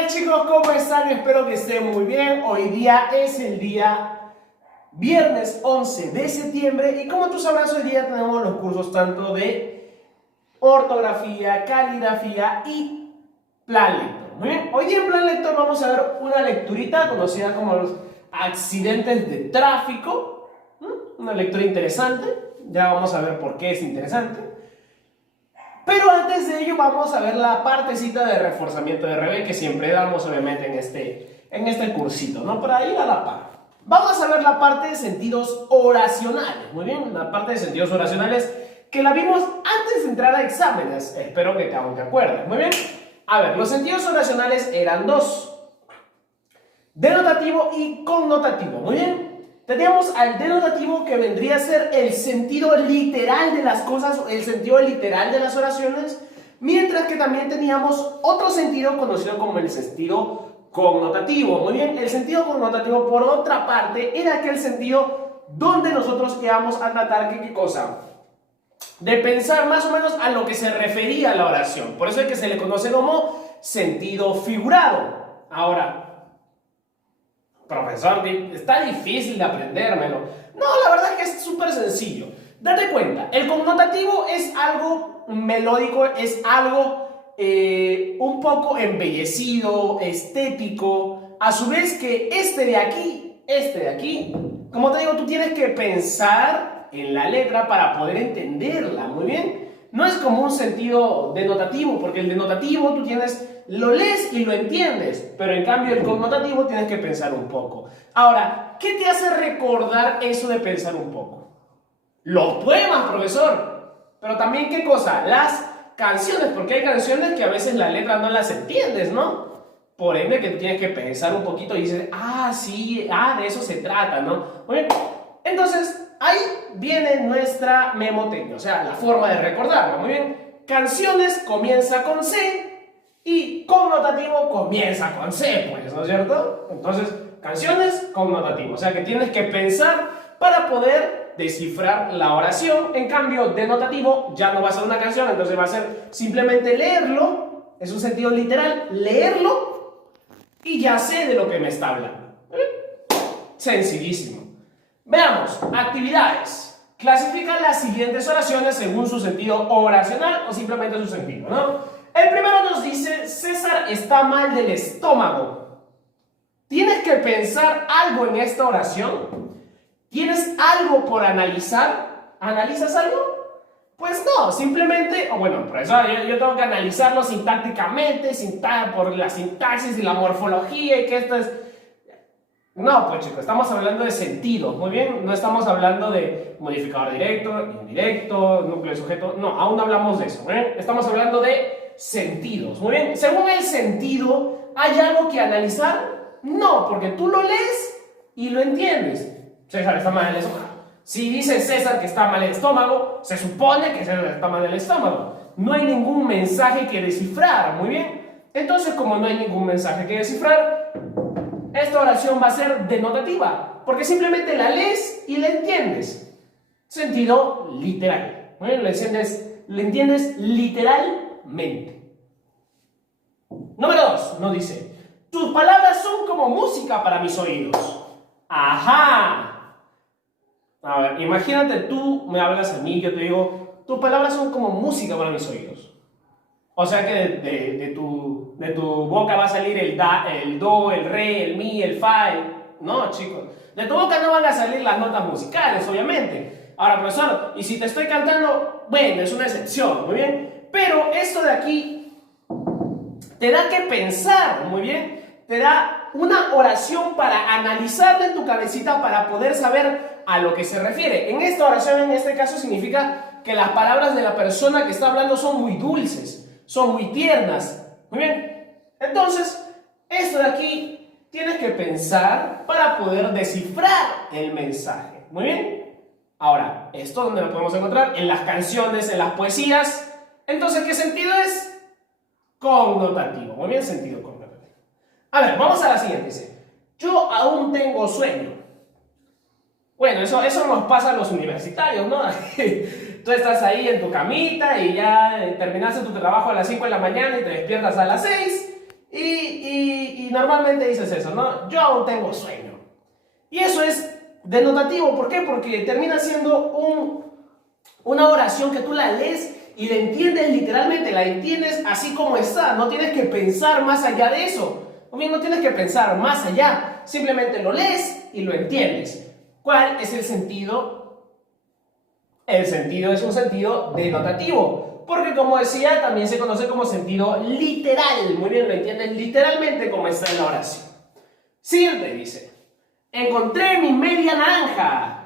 Hola chicos, ¿cómo están? Espero que estén muy bien. Hoy día es el día viernes 11 de septiembre y como tú sabrás, hoy día tenemos los cursos tanto de ortografía, caligrafía y plan lector. Muy bien, hoy día en plan lector vamos a ver una lecturita conocida como los accidentes de tráfico. Una lectura interesante, ya vamos a ver por qué es interesante. Pero antes de ello vamos a ver la partecita de reforzamiento de RB que siempre damos obviamente en este cursito, ¿no? Para ir a la par. Vamos a ver la parte de sentidos oracionales, muy bien, la parte de sentidos oracionales que la vimos antes de entrar a exámenes, espero que aún te acuerdes, muy bien. A ver, los sentidos oracionales eran dos, denotativo y connotativo, muy bien. Teníamos al denotativo que vendría a ser el sentido literal de las cosas, el sentido literal de las oraciones, mientras que también teníamos otro sentido conocido como el sentido connotativo. Muy bien, el sentido connotativo por otra parte era aquel sentido donde nosotros íbamos a tratar ¿qué cosa? De pensar más o menos a lo que se refería a la oración. Por eso es que se le conoce como sentido figurado. Ahora, profesor, está difícil de aprendérmelo. No, la verdad es que es súper sencillo. Date cuenta, el connotativo es algo melódico, es algo un poco embellecido, estético. A su vez que este de aquí, como te digo, tú tienes que pensar en la letra para poder entenderla, muy bien. No es como un sentido denotativo, porque el denotativo tú lo lees y lo entiendes, pero en cambio el connotativo tienes que pensar un poco. Ahora, ¿qué te hace recordar eso de pensar un poco? Los poemas, profesor. Pero también, ¿qué cosa? Las canciones, porque hay canciones que a veces la letra no las entiendes, ¿no? Por ende que tienes que pensar un poquito y dices, sí, de eso se trata, ¿no? Muy bien. Entonces, ahí viene nuestra memotecnia, o sea, la forma de recordarlo, muy bien. Canciones comienza con C y connotativo comienza con C, pues, ¿no es cierto? Entonces, canciones, connotativo, o sea que tienes que pensar para poder descifrar la oración. En cambio, denotativo ya no va a ser una canción, entonces va a ser simplemente leerlo, es un sentido literal, leerlo y ya sé de lo que me está hablando. Sencillísimo. Veamos, actividades. Clasifica las siguientes oraciones según su sentido oracional o simplemente su sentido, ¿no? El primero nos dice, César está mal del estómago. ¿Tienes que pensar algo en esta oración? ¿Tienes algo por analizar? ¿Analizas algo? Pues no, simplemente, por eso yo tengo que analizarlo sintácticamente, por la sintaxis y la morfología y que esto es... No, pues chicos, estamos hablando de sentido, muy bien, no estamos hablando de modificador directo, indirecto, núcleo de sujeto, no, aún no hablamos de eso, ¿eh? Estamos hablando de sentidos, muy bien. Según el sentido, ¿hay algo que analizar? No, porque tú lo lees y lo entiendes. César está mal del estómago. Si dice César que está mal del estómago, se supone que César está mal del estómago. No hay ningún mensaje que descifrar, muy bien. Entonces, como no hay ningún mensaje que descifrar, esta oración va a ser denotativa, porque simplemente la lees y la entiendes. Sentido literal. Bueno, le entiendes literalmente. Número 2, nos dice, tus palabras son como música para mis oídos. Ajá. A ver, imagínate tú me hablas a mí, yo te digo, tus palabras son como música para mis oídos. O sea que de tu boca va a salir el do, el re, el mi, el fa, No, chicos. De tu boca no van a salir las notas musicales, obviamente. Ahora, profesor, y si te estoy cantando, bueno, es una excepción, muy bien. Pero esto de aquí te da que pensar, muy bien. Te da una oración para analizarla en tu cabecita para poder saber a lo que se refiere. En esta oración, en este caso, significa que las palabras de la persona que está hablando son muy dulces. Son muy tiernas. Muy bien. Entonces, esto de aquí tienes que pensar para poder descifrar el mensaje. Muy bien. Ahora, ¿esto dónde lo podemos encontrar? En las canciones, en las poesías. Entonces, ¿qué sentido es? Connotativo. Muy bien, sentido connotativo. A ver, vamos a la siguiente. Dice, yo aún tengo sueño. Bueno, eso nos pasa a los universitarios, ¿no? Tú estás ahí en tu camita y ya terminaste tu trabajo a las 5 de la mañana y te despiertas a las 6 y y normalmente dices eso, ¿no? Yo aún tengo sueño. Y eso es denotativo. ¿Por qué? Porque termina siendo una oración que tú la lees y la entiendes literalmente, la entiendes así como está. No tienes que pensar más allá de eso. O bien, no tienes que pensar más allá. Simplemente lo lees y lo entiendes. ¿Cuál es el sentido? El sentido es un sentido denotativo. Porque como decía, también se conoce como sentido literal. Muy bien, lo entiendes literalmente como está en la oración. Siguiente dice: encontré mi media naranja.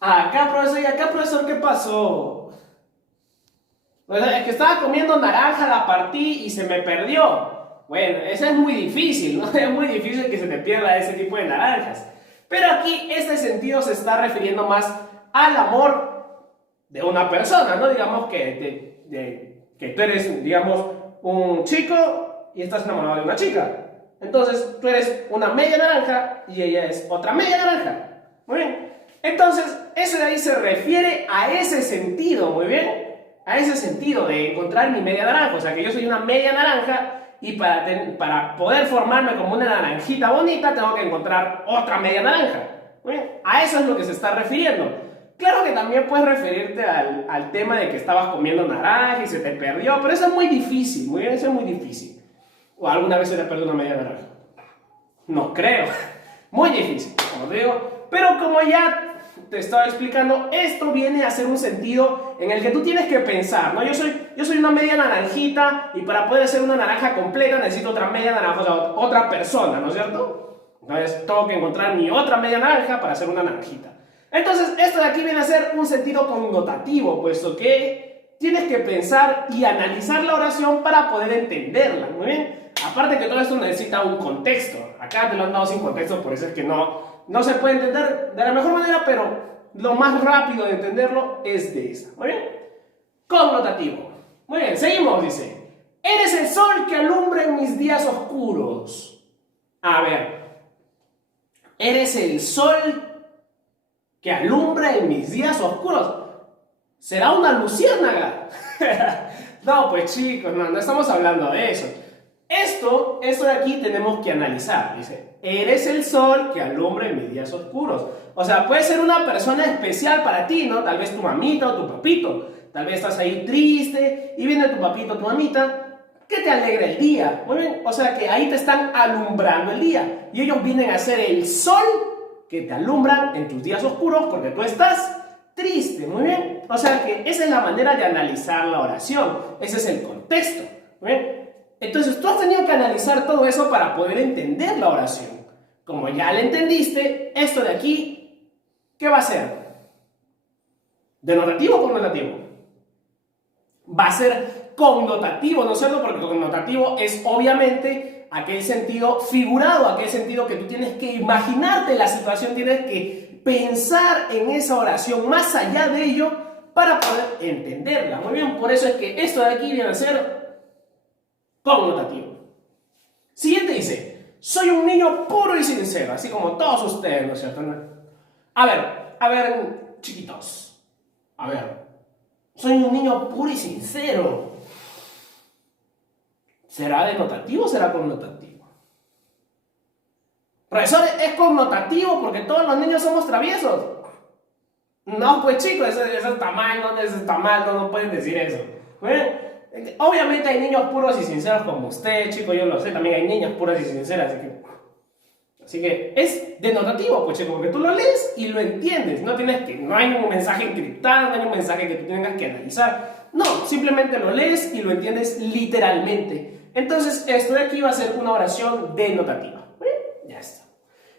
Acá, profesor, ¿qué pasó? Pues es que estaba comiendo naranja, la partí y se me perdió. Bueno, eso es muy difícil, ¿no? Es muy difícil que se te pierda ese tipo de naranjas. Pero aquí este sentido se está refiriendo más al amor de una persona, ¿no? Digamos que tú eres, digamos, un chico y estás enamorado de una chica. Entonces, tú eres una media naranja y ella es otra media naranja. Muy bien. Entonces, eso de ahí se refiere a ese sentido, muy bien. A ese sentido de encontrar mi media naranja. O sea, que yo soy una media naranja y para poder formarme como una naranjita bonita, tengo que encontrar otra media naranja. Muy bien. A eso es lo que se está refiriendo. Claro que también puedes referirte al tema de que estabas comiendo naranja y se te perdió, pero eso es muy difícil, muy bien, eso es muy difícil. ¿O alguna vez se te perdió una media naranja? No creo. Muy difícil, como te digo. Pero como ya te estaba explicando, esto viene a ser un sentido en el que tú tienes que pensar, ¿no? Yo soy una media naranjita y para poder ser una naranja completa necesito otra media naranja, o sea, otra persona, ¿no es cierto? Entonces tengo que encontrar mi otra media naranja para ser una naranjita. Entonces esto de aquí viene a ser un sentido connotativo, puesto que tienes que pensar y analizar la oración para poder entenderla, ¿muy bien? Aparte que todo esto necesita un contexto. Acá te lo han dado sin contexto, por eso es que no se puede entender de la mejor manera, pero lo más rápido de entenderlo es de esa. ¿Muy bien? Connotativo. Muy bien, seguimos, dice: eres el sol que alumbra en mis días oscuros. A ver, eres el sol que alumbra en mis días oscuros. ¿Será una luciérnaga? No, pues chicos, no estamos hablando de eso. Esto de aquí tenemos que analizar. Dice: eres el sol que alumbra en mis días oscuros. O sea, puede ser una persona especial para ti, ¿no? Tal vez tu mamita o tu papito. Tal vez estás ahí triste y viene tu papito o tu mamita que te alegra el día. Muy bien. O sea, que ahí te están alumbrando el día. Y ellos vienen a ser el sol que te alumbran en tus días oscuros porque tú estás triste. Muy bien. O sea, que esa es la manera de analizar la oración. Ese es el contexto. Muy bien. Entonces tú has tenido que analizar todo eso para poder entender la oración. Como ya la entendiste, esto de aquí, ¿qué va a ser? ¿Denotativo o connotativo? Va a ser connotativo, ¿no es cierto? Porque connotativo es obviamente aquel sentido figurado, aquel sentido que tú tienes que imaginarte la situación, tienes que pensar en esa oración más allá de ello para poder entenderla. Muy bien, por eso es que esto de aquí viene a ser connotativo. Siguiente dice: soy un niño puro y sincero, así como todos ustedes, ¿no es cierto? A ver, chiquitos. A ver, soy un niño puro y sincero. ¿Será denotativo o será connotativo? Profesor, ¿es connotativo porque todos los niños somos traviesos? No, pues chicos, eso está mal, no pueden decir eso. Obviamente hay niños puros y sinceros como usted, chico, yo lo sé, también hay niñas puras y sinceras, así que es denotativo, pues chico, porque tú lo lees y lo entiendes, no hay un mensaje encriptado, no hay un mensaje que tú tengas que analizar, no, simplemente lo lees y lo entiendes literalmente. Entonces esto de aquí va a ser una oración denotativa. Ya está.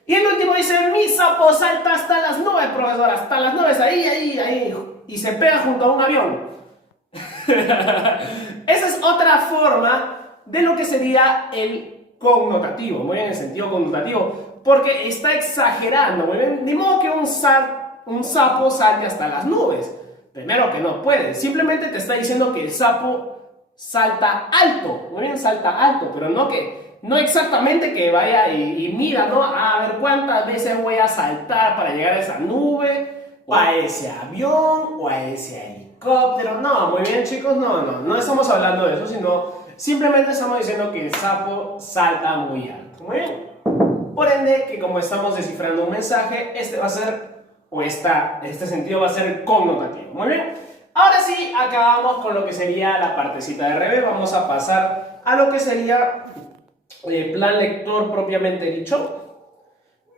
Y el último dice: mi sapo salta hasta las nubes, profesor, hasta las nubes, ahí, y se pega junto a un avión. Esa es otra forma de lo que sería el connotativo, muy bien, el sentido connotativo, porque está exagerando, muy bien, de modo que un sapo salte hasta las nubes. Primero que no puede, simplemente te está diciendo que el sapo salta alto, muy bien, salta alto, pero no exactamente que vaya y mira, ¿no? A ver cuántas veces voy a saltar para llegar a esa nube, o a ese avión, o a ese helicóptero. helicóptero. No, muy bien, chicos, no estamos hablando de eso, sino simplemente estamos diciendo que el sapo salta muy alto. Muy bien. Por ende, que como estamos descifrando un mensaje, este va a ser, este sentido va a ser connotativo. Muy bien. Ahora sí, acabamos con lo que sería la partecita de revés. Vamos a pasar a lo que sería el plan lector propiamente dicho.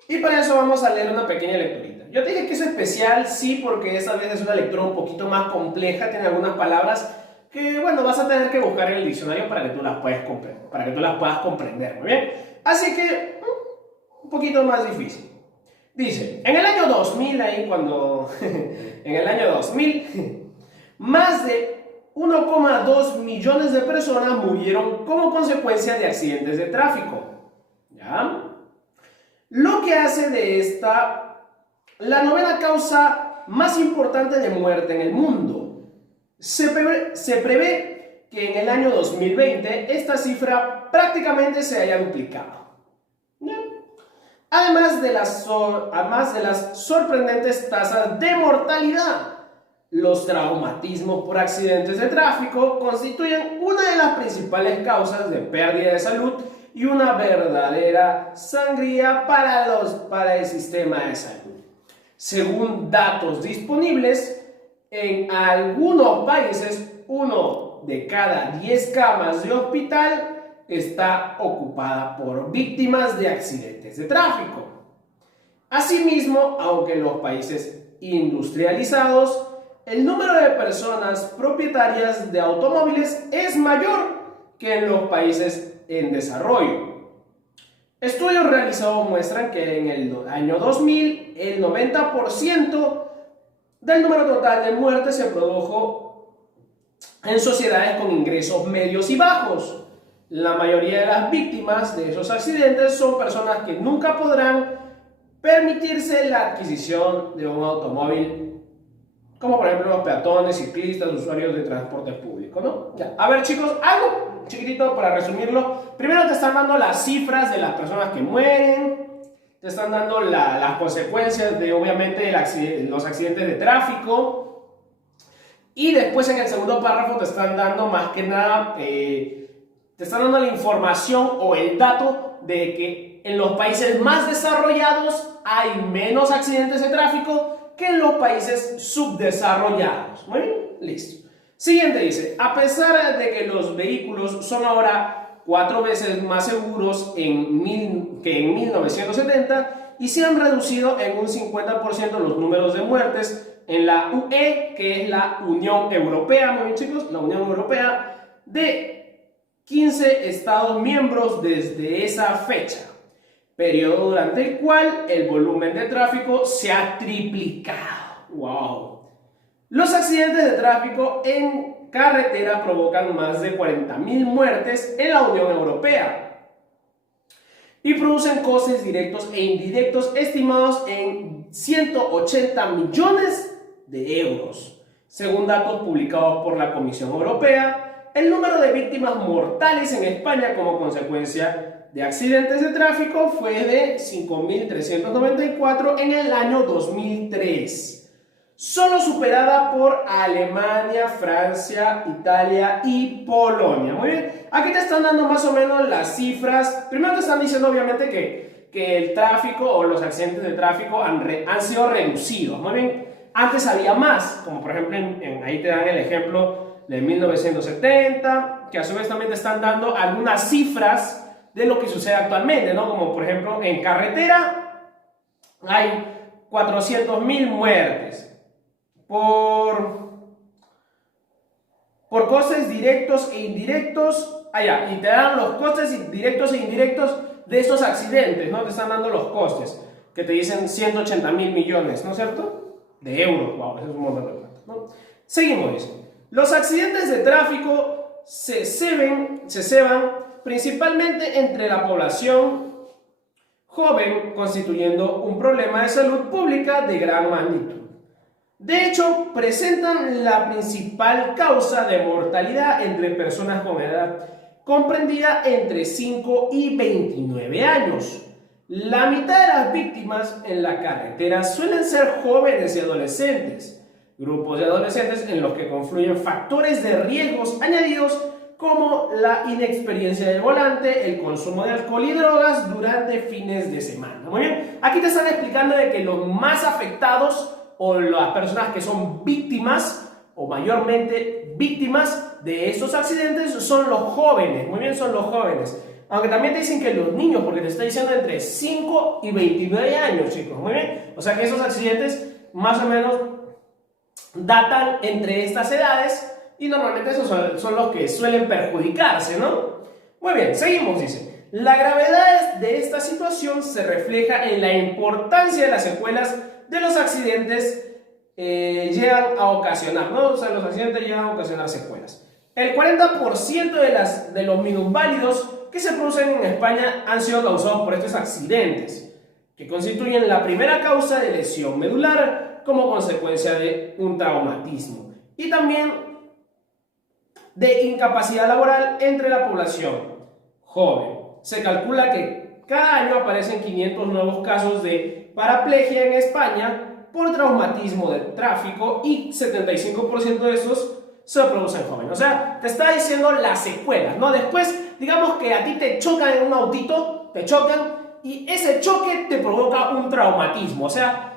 Y para eso vamos a leer una pequeña lecturita. Yo te dije que es especial, sí, porque esta vez es una lectura un poquito más compleja. Tiene algunas palabras que, bueno, vas a tener que buscar en el diccionario para que tú las puedas comprender. Muy bien. Así que, un poquito más difícil. Dice, en el año 2000, en el año 2000, más de 1,2 millones de personas murieron como consecuencia de accidentes de tráfico. ¿Ya? Lo que hace de esta la novena causa más importante de muerte en el mundo. Se prevé que en el año 2020 esta cifra prácticamente se haya duplicado. Además de las sorprendentes tasas de mortalidad, los traumatismos por accidentes de tráfico constituyen una de las principales causas de pérdida de salud y una verdadera sangría para el sistema de salud. Según datos disponibles, en algunos países, 1 de cada 10 camas de hospital está ocupada por víctimas de accidentes de tráfico. Asimismo, aunque en los países industrializados, el número de personas propietarias de automóviles es mayor que en los países en desarrollo. Estudios realizados muestran que en el año 2000 el 90% del número total de muertes se produjo en sociedades con ingresos medios y bajos. La mayoría de las víctimas de esos accidentes son personas que nunca podrán permitirse la adquisición de un automóvil, como por ejemplo los peatones, ciclistas, usuarios de transporte público, ¿no? Ya. A ver, chicos, algo chiquitito para resumirlo. Primero te están dando las cifras de las personas que mueren, te están dando las consecuencias de, obviamente, los accidentes de tráfico, y después en el segundo párrafo te están dando más que nada, te están dando la información o el dato de que en los países más desarrollados hay menos accidentes de tráfico que en los países subdesarrollados. Muy bien, listo. Siguiente dice, a pesar de que los vehículos son ahora 4 veces más seguros que en 1970 y se han reducido en un 50% los números de muertes en la UE, que es la Unión Europea, muy bien chicos, la Unión Europea, de 15 Estados miembros desde esa fecha, periodo durante el cual el volumen de tráfico se ha triplicado. ¡Wow! Los accidentes de tráfico en carretera provocan más de 40.000 muertes en la Unión Europea y producen costes directos e indirectos estimados en 180 millones de euros. Según datos publicados por la Comisión Europea, el número de víctimas mortales en España como consecuencia de accidentes de tráfico fue de 5.394 en el año 2003. Solo superada por Alemania, Francia, Italia y Polonia. Muy bien, aquí te están dando más o menos las cifras. Primero te están diciendo obviamente que el tráfico o los accidentes de tráfico han sido reducidos. Muy bien, antes había más, como por ejemplo ahí te dan el ejemplo de 1970, que a su vez también te están dando algunas cifras de lo que sucede actualmente, ¿no? Como por ejemplo en carretera hay 400.000 muertes. Por costes directos e indirectos, y te dan los costes directos e indirectos de estos accidentes, ¿no? Te están dando los costes, que te dicen 180.000 millones, ¿no es cierto? De euros, wow, eso es un montón de plata, ¿no? Seguimos, dice. Los accidentes de tráfico se ceban principalmente entre la población joven, constituyendo un problema de salud pública de gran magnitud. De hecho, presentan la principal causa de mortalidad entre personas con edad comprendida entre 5 y 29 años. La mitad de las víctimas en la carretera suelen ser jóvenes y adolescentes. grupos de adolescentes en los que confluyen factores de riesgos añadidos como la inexperiencia del volante, el consumo de alcohol y drogas durante fines de semana. Muy bien, aquí te están explicando de que los más afectados o las personas que son víctimas o mayormente víctimas de estos accidentes son los jóvenes. Muy bien, son los jóvenes. Aunque también te dicen que los niños, porque te está diciendo entre 5 y 29 años, chicos. Muy bien, o sea que esos accidentes más o menos datan entre estas edades y normalmente esos son los que suelen perjudicarse, ¿no? Muy bien, seguimos, dice. La gravedad de esta situación se refleja en la importancia de las secuelas de los accidentes llegan a ocasionar, ¿no? O sea, los accidentes llegan a ocasionar secuelas. El 40% de los minusválidos que se producen en España han sido causados por estos accidentes, que constituyen la primera causa de lesión medular como consecuencia de un traumatismo y también de incapacidad laboral entre la población joven. Se calcula que cada año aparecen 500 nuevos casos de paraplegia en España por traumatismo del tráfico y 75% de estos se producen jóvenes. O sea, te está diciendo las secuelas, ¿no? Después, digamos que a ti te chocan en un autito, te chocan y ese choque te provoca un traumatismo. O sea,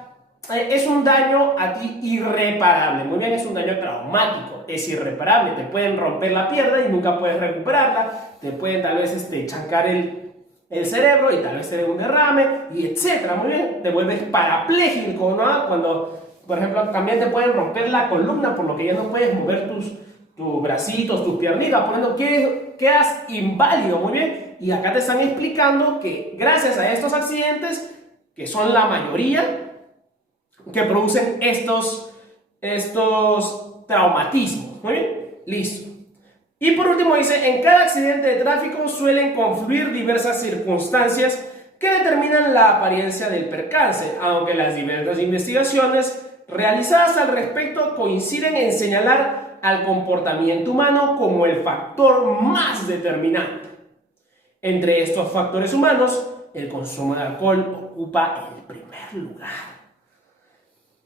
es un daño a ti irreparable. Muy bien, es un daño traumático, es irreparable. Te pueden romper la pierna y nunca puedes recuperarla. Te pueden tal vez chancar el cerebro y tal vez te dé un derrame y etcétera. Muy bien, te vuelves parapléjico, ¿no? Cuando, por ejemplo, también te pueden romper la columna, por lo que ya no puedes mover tus bracitos, tus piernitas, por ejemplo, quedas inválido. Muy bien, y acá te están explicando que gracias a estos accidentes, que son la mayoría, que producen estos traumatismos. Muy bien, listo. Y por último dice, en cada accidente de tráfico suelen confluir diversas circunstancias que determinan la apariencia del percance, aunque las diversas investigaciones realizadas al respecto coinciden en señalar al comportamiento humano como el factor más determinante. Entre estos factores humanos, el consumo de alcohol ocupa el primer lugar.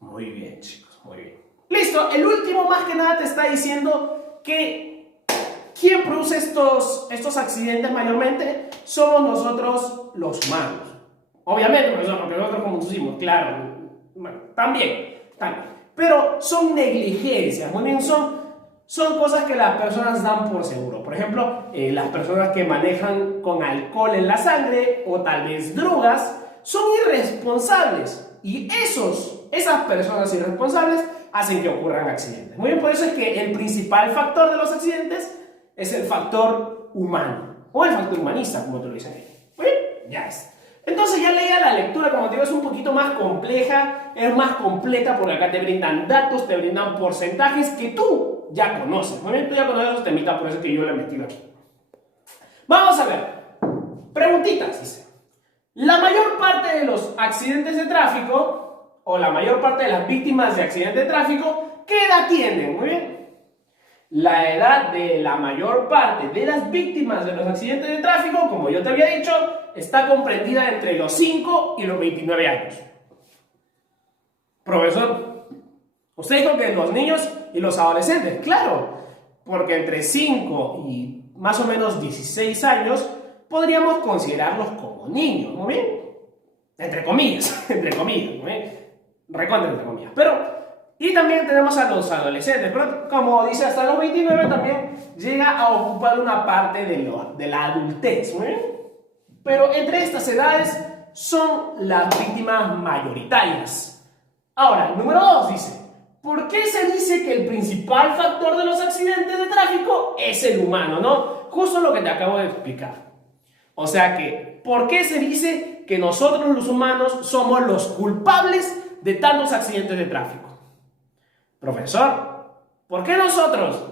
Muy bien, chicos, muy bien. Listo, el último más que nada te está diciendo que ¿quién produce estos accidentes mayormente? Somos nosotros los humanos. Obviamente, porque nosotros conducimos, claro. Bueno, también. Pero son negligencias, muy bien, son cosas que las personas dan por seguro. Por ejemplo, las personas que manejan con alcohol en la sangre o tal vez drogas son irresponsables. Y esas personas irresponsables hacen que ocurran accidentes. Muy bien, por eso es que el principal factor de los accidentes es el factor humano, o el factor humanista, como te lo dicen ellos. Muy bien, ya es. Entonces ya leía la lectura, como te digo, es un poquito más compleja, es más completa, porque acá te brindan datos, te brindan porcentajes que tú ya conoces. Muy bien, tú ya conoces esos temitas, por eso es que yo lo he metido aquí. Vamos a ver. Preguntitas, dice. La mayor parte de los accidentes de tráfico, o la mayor parte de las víctimas de accidentes de tráfico, ¿qué edad tienen? Muy bien. La edad de la mayor parte de las víctimas de los accidentes de tráfico, como yo te había dicho, está comprendida entre los 5 y los 29 años. Profesor, usted dijo que los niños y los adolescentes, claro, porque entre 5 y más o menos 16 años podríamos considerarlos como niños, ¿muy bien? Entre comillas, muy bien, recontra entre comillas, pero... Y también tenemos a los adolescentes, pero como dice, hasta los 29 también llega a ocupar una parte de la adultez, ¿eh? Pero entre estas edades son las víctimas mayoritarias. Ahora, número 2 dice, ¿por qué se dice que el principal factor de los accidentes de tráfico es el humano, no? Justo lo que te acabo de explicar. O sea que, ¿por qué se dice que nosotros los humanos somos los culpables de tantos accidentes de tráfico? Profesor, ¿por qué nosotros?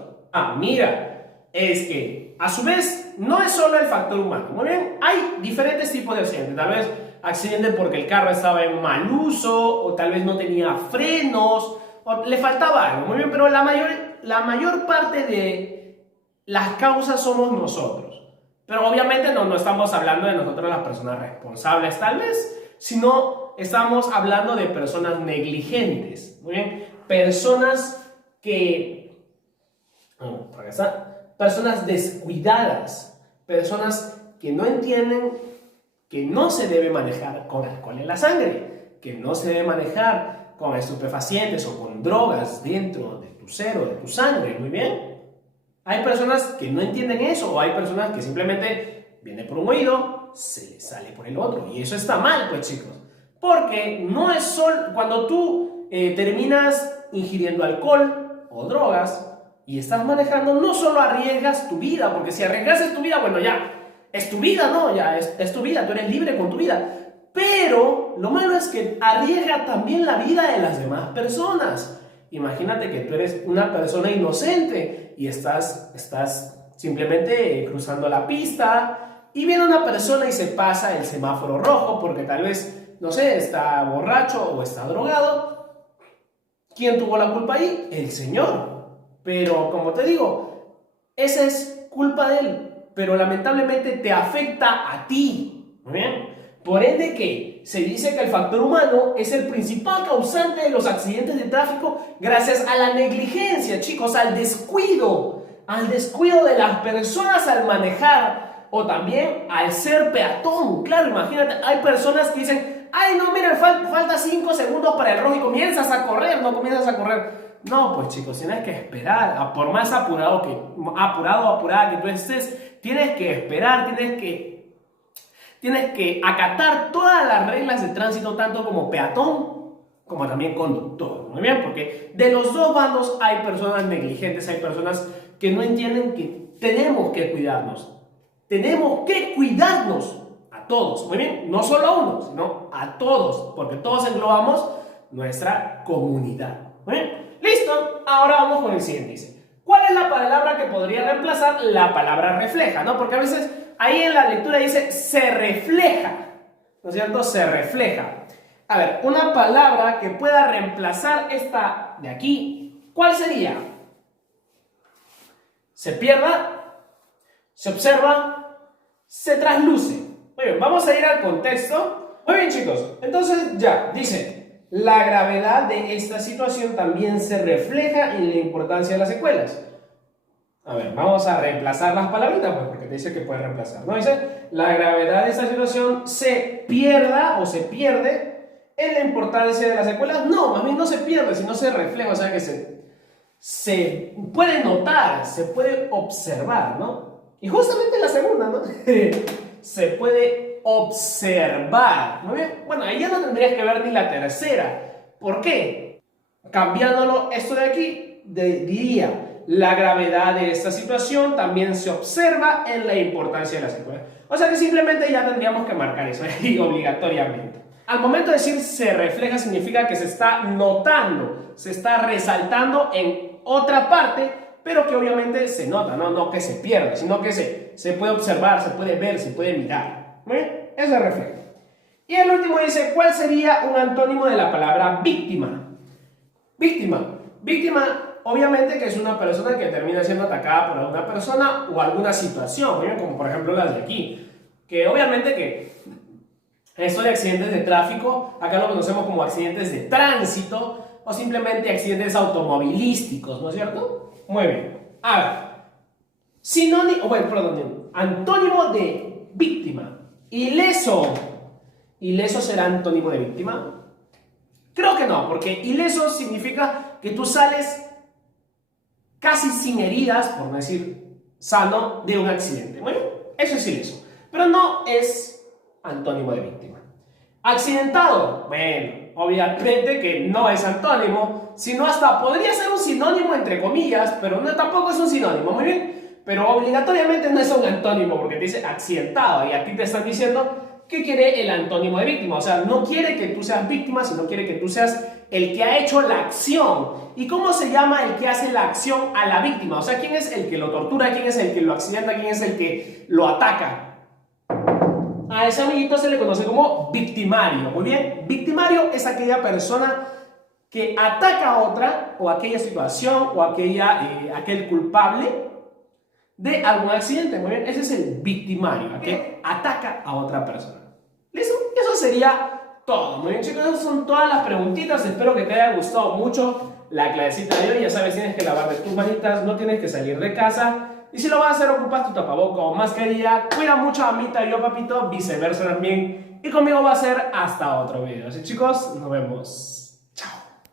Mira, es que a su vez no es solo el factor humano. Muy bien, hay diferentes tipos de accidentes. Tal vez accidente porque el carro estaba en mal uso, o tal vez no tenía frenos, o le faltaba algo. Muy bien, pero la mayor parte de las causas somos nosotros. Pero obviamente no estamos hablando de nosotros las personas responsables, tal vez, sino estamos hablando de personas negligentes. Muy bien. personas personas descuidadas, personas que no entienden que no se debe manejar con alcohol en la sangre, que no se debe manejar con estupefacientes o con drogas dentro de tu ser o de tu sangre, ¿muy bien? Hay personas que no entienden eso, o hay personas que simplemente viene por un oído, se le sale por el otro, y eso está mal, pues chicos, porque no es solo cuando tú terminas ingiriendo alcohol o drogas y estás manejando, no solo arriesgas tu vida, porque si arriesgas tu vida, bueno, ya, es tu vida, ¿no? Ya es tu vida, tú eres libre con tu vida. Pero lo malo es que arriesga también la vida de las demás personas. Imagínate que tú eres una persona inocente y estás simplemente cruzando la pista y viene una persona y se pasa el semáforo rojo porque tal vez, no sé, está borracho o está drogado. ¿Quién tuvo la culpa ahí? El Señor. Pero como te digo, esa es culpa de Él. Pero lamentablemente te afecta a ti. ¿Muy bien? Por ende que se dice que el factor humano es el principal causante de los accidentes de tráfico gracias a la negligencia, chicos, al descuido de las personas al manejar o también al ser peatón. Claro, imagínate, hay personas que dicen, ay no, mira, falta 5 segundos para el rojo y comienzas a correr, no comienzas a correr. No, pues chicos, tienes que esperar, por más apurado o apurada que tú estés, tienes que esperar, tienes que acatar todas las reglas de tránsito, tanto como peatón como también conductor. Muy bien, porque de los dos bandos hay personas negligentes, hay personas que no entienden que tenemos que cuidarnos. Tenemos que cuidarnos a todos. Muy bien, no solo a uno, sino a todos, porque todos englobamos nuestra comunidad. Muy bien, listo. Ahora vamos con el siguiente. Dice, ¿cuál es la palabra que podría reemplazar la palabra refleja? ¿No? Porque a veces ahí en la lectura dice se refleja, ¿no es cierto? Se refleja. A ver, una palabra que pueda reemplazar esta de aquí, ¿cuál sería? Se pierda, se observa, se trasluce. Muy bien, vamos a ir al contexto. Muy bien, chicos, entonces ya, dice, la gravedad de esta situación también se refleja en la importancia de las secuelas. A ver, vamos a reemplazar las palabritas, pues, porque te dice que puede reemplazar, ¿no? Dice, la gravedad de esta situación se pierda o se pierde en la importancia de las secuelas. No, más bien no se pierde, sino se refleja, o sea que se puede notar, se puede observar, ¿no? Y justamente la segunda, ¿no? Se puede observar, ¿muy bien? Bueno, ahí ya no tendrías que ver ni la tercera. ¿Por qué? Cambiándolo esto de aquí, diría... La gravedad de esta situación también se observa en la importancia de la secuela. O sea que simplemente ya tendríamos que marcar eso obligatoriamente. Al momento de decir se refleja significa que se está notando, se está resaltando en otra parte, pero que obviamente se nota, no que se pierda, sino que se puede observar, se puede ver, se puede mirar. ¿Bien? Eso es reflejo. Y el último dice, ¿cuál sería un antónimo de la palabra víctima? Víctima, obviamente que es una persona que termina siendo atacada por alguna persona o alguna situación, ¿bien? Como por ejemplo las de aquí, que obviamente que esto de accidentes de tráfico, acá lo conocemos como accidentes de tránsito o simplemente accidentes automovilísticos, ¿no es cierto? Muy bien. A ver, antónimo de víctima. Ileso. ¿Ileso será antónimo de víctima? Creo que no, porque ileso significa que tú sales casi sin heridas, por no decir sano, de un accidente. Bueno, eso es ileso, pero no es antónimo de víctima. Accidentado, bueno, obviamente que no es antónimo, sino hasta podría ser un sinónimo entre comillas, pero no, tampoco es un sinónimo, muy bien, pero obligatoriamente no es un antónimo porque te dice accidentado y aquí te están diciendo ¿qué quiere el antónimo de víctima? O sea, no quiere que tú seas víctima, sino quiere que tú seas el que ha hecho la acción. ¿Y cómo se llama el que hace la acción a la víctima? O sea, ¿quién es el que lo tortura? ¿Quién es el que lo accidenta? ¿Quién es el que lo ataca? A ese amiguito se le conoce como victimario. Muy bien, victimario es aquella persona que ataca a otra o aquella situación o aquel culpable de algún accidente. Muy bien, ese es el victimario, que ataca a otra persona. ¿Listo? Eso sería todo. Muy bien, chicos, esas son todas las preguntitas. Espero que te haya gustado mucho la clasecita de hoy. Ya sabes, tienes que lavarte tus manitas, no tienes que salir de casa. Y si lo vas a hacer, ocupas tu tapaboca o mascarilla. Cuida mucho a mamita y yo, papito, viceversa también. Y conmigo va a ser hasta otro video. Así chicos, nos vemos.